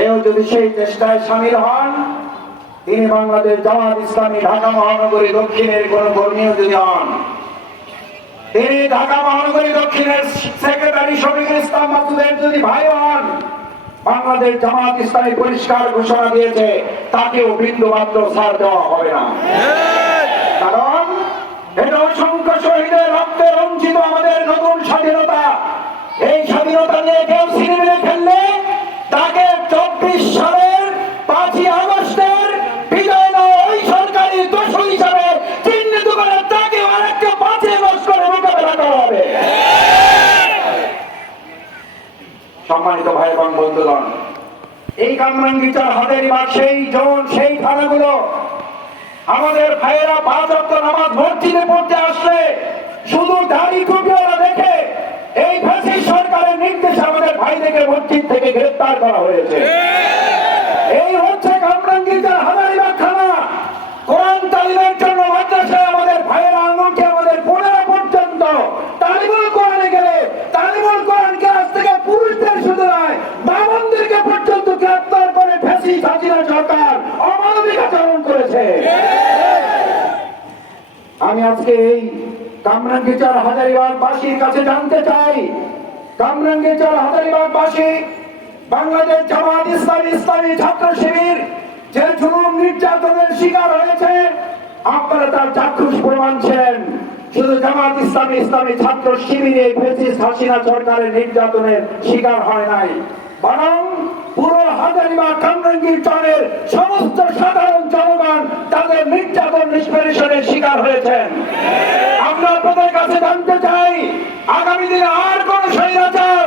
কেউ যদি সেই চেষ্টায় সামিল হন, তিনি বাংলাদেশ জামাত ইসলামী ঢাকা মহানগরী দক্ষিণের কোন কর্মীও যদি হন, তিনি ঢাকা মহানগরী দক্ষিণের সেক্রেটারি শফিকুল ইসলাম মাসুদের যদি ভাই হন, বাংলাদেশ জামাত ইসলামী পরিষ্কার ঘোষণা দিয়েছে তাকেও বিন্দু মাত্র ছাড় দেওয়া হবে না। কারণ এটা অসংখ্য শহীদের রক্তে রঞ্জিত আমাদের নতুন স্বাধীনতা। এই স্বাধীনতা নিয়ে কেউ সিনেমা খেললে তাকে 24 সালের 5ই আগস্টের বিজয় ওই সরকারি দোষী হিসাবে চিহ্নিত করে তাকে আরেকটা 5ই আগস্ট করে মোকাবেলা করা হবে। সম্মানিত ভাই এবং বন্ধুগণ, এই কামরাঙ্গীরচর হাজারীবাগ সেই জোন সেই থানাগুলো আমাদের ভাইয়েরা 5 ওয়াক্ত নামাজ মসজিদে পড়তে আসলে শুধু দাড়ি টুপিওয়ালা দেখে এই ফ্যাসিস্ট সরকারের নির্দেশে আমাদের ভাইদেরকে মসজিদ থেকে গ্রেফতার করা হয়েছে। এই হচ্ছে কামরাঙ্গীরচর হাজারীবাগ থানা। কোরআন তালিমের জন্য মাদ্রাসায় আমাদের ভাইয়েরা আঙুলকে আমাদের 15 পর্যন্ত তালিমুল কোরআনে গেলে তালিমুল কোরআন ক্লাস থেকে পুরুষদের শুধু নয় বামনদেরকে পর্যন্ত গ্রেফতার করে ফ্যাসিস্ট হাসিনা সরকার অমানবিক আচরণ করেছে। আমি আজকে এই কামরাঙ্গীরচর হাজারীবাগবাসীর কাছে জানতে চাই, কামরাঙ্গীরচর হাজারীবাগবাসী বাংলাদেশ জামাত ইসলামী ইসলামী ছাত্র শিবির যে জুলুম নির্যাতনের শিকার হয়েছে, আপনারা তার চাক্ষুষ প্রমাণ ছিলেন। শুধু জামাত ইসলামী ইসলামী ছাত্র শিবির এই ফ্যাসিস্ট হাসিনা সরকারের নির্যাতনের শিকার হয় নাই, বরং পুরো হাজারীবাগ কামরাঙ্গীরচরের সমস্ত সাধারণ জনগণ তাদের নির্যাতন নিষ্পেষণের শিকার হয়েছেন। আমরা আপনাদের কাছে জানতে চাই, আগামী দিনে আর কোন স্বৈরাচার,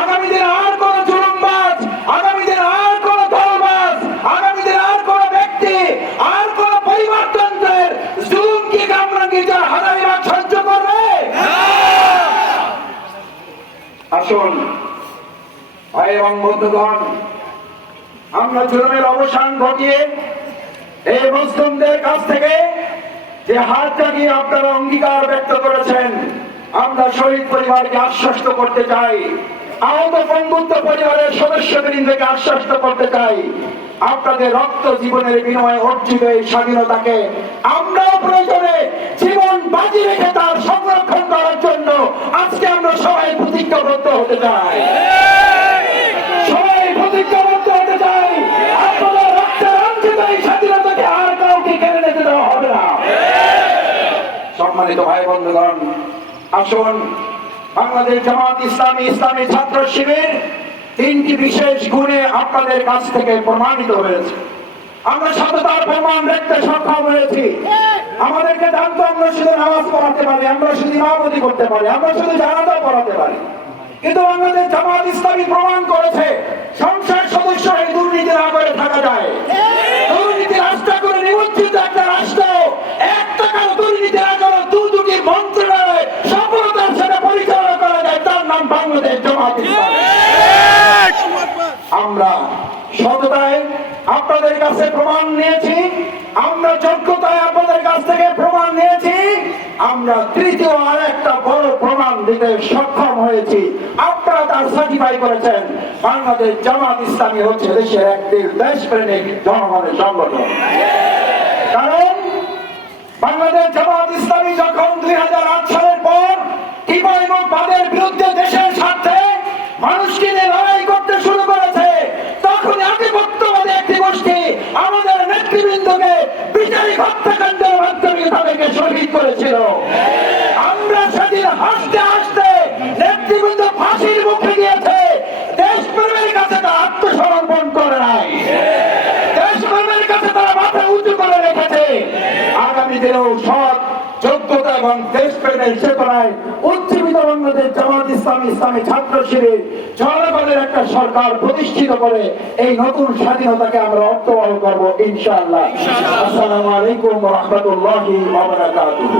আগামী দিনে আর কোন জুলুমবাজ, আগামী দিনে আর কোন দলবাজ, আগামী দিনে আর কোন ব্যক্তি, আর কোন পরিবর্তনের জুলুম কি কামরাঙ্গীরচর হাজারীবাগ সহ্য করবে? আসুন ভাই এবং বন্ধুগণ, আমরা জুলুমের অবসান ঘটিয়ে এই মুসলিমদের কাছ থেকে যে হাত জাগিয়ে আপনারা অঙ্গীকার ব্যক্ত করেছেন, আমরা শহীদ পরিবারকে আশ্বস্ত করতে চাই, আহত পঙ্গুত্ব পরিবারের সদস্যবৃন্দকে আশ্বস্ত করতে চাই, আপনাদের রক্ত জীবনের বিনিময়ে অর্জিত এই স্বাধীনতাকে আমরাও প্রয়োজনে জীবন বাজি রেখে তার সংরক্ষণ করার জন্য আজকে আমরা সবাই প্রতিজ্ঞাবদ্ধ হতে চাই, সবাই প্রতিজ্ঞাবদ্ধ হতে চাই। আপনাদের রক্তে রঞ্জিত এই স্বাধীনতাকে আর কাউকে কেড়ে নিতে দেওয়া হবে না। সম্মানিত ভাই বন্ধুগণ, আসুন বাংলাদেশ জামাত ইসলামী ইসলামী ছাত্র শিবির 3টি বিশেষ গুণে আপনাদের কাছ থেকে প্রমাণিত হয়েছে। আমরা সততার প্রমাণ রাখতে সক্ষম হয়েছি। আমাদেরকে জানতো আমরা শুধু নামাজ পড়াতে পারি, আমরা শুধু ইমামতি করতে পারি, আমরা শুধু জানাজা পড়াতে পারি, কিন্তু বাংলাদেশ জামাত ইসলামী প্রমাণ করেছে সংসদ সদস্য এই দুর্নীতি না করে থাকা যায়। দুর্নীতি রাস্তা করে নিমন্ত্রিত একটা রাষ্ট্র 1 টাকার দুর্নীতি না করে 2-2টি মন্ত্রণালয় সফলতার সাথে পরিচালনা করা যায়, তার নাম বাংলাদেশ জামাত ইসলামী। আমরা সততায় আপনাদের কাছে প্রমাণ নিয়েছি, আমরা যোগ্যতায় আপনাদের কাছ থেকে প্রমাণ নিয়েছি, আমরা তৃতীয় আর একটা বড় প্রমাণ দিতে সক্ষম হয়েছি। আপনারা তার সার্টিফাই করেছেন বাংলাদেশ জামাত ইসলামী হচ্ছে দেশের একটি দেশপ্রেমিক জনগণের সংগঠন। কারণ বাংলাদেশ জামাত ইসলামী যখন 2008 সালের পর টিপাইমুখবাদের বিরুদ্ধে দেশের স্বার্থে মানুষকে নিয়ে লড়াই করতে শুরু করেছে, তখন আধিপত্যবাদী একটি গোষ্ঠী আমাদের নেতৃবৃন্দকে বিচারিক হত্যাকাণ্ডের মাধ্যমে তাদেরকে শহীদ করেছিল। আমরা সেদিন হাসতে হাসতে নেতৃবৃন্দ ফাঁসির মুখে গিয়েছে, দেশপ্রেমের কাছে তারা আত্মসমর্পণ করে নাই, দেশপ্রেমের কাছে তারা মাথা উঁচু করে রেখেছে। আগামী দিনেও সৎ যোগ্যতা এবং দেশপ্রেমের চেতনায় উজ্জীবিত বাংলাদেশ জামাত ইসলামী ইসলামী ছাত্র শিবির জনগণের একটা সরকার প্রতিষ্ঠিত করে এই নতুন স্বাধীনতাকে আমরা অর্থবহ করবো ইনশাআল্লাহ। আসসালামু আলাইকুম ওয়া রাহমাতুল্লাহি ওয়া বারাকাতুহু।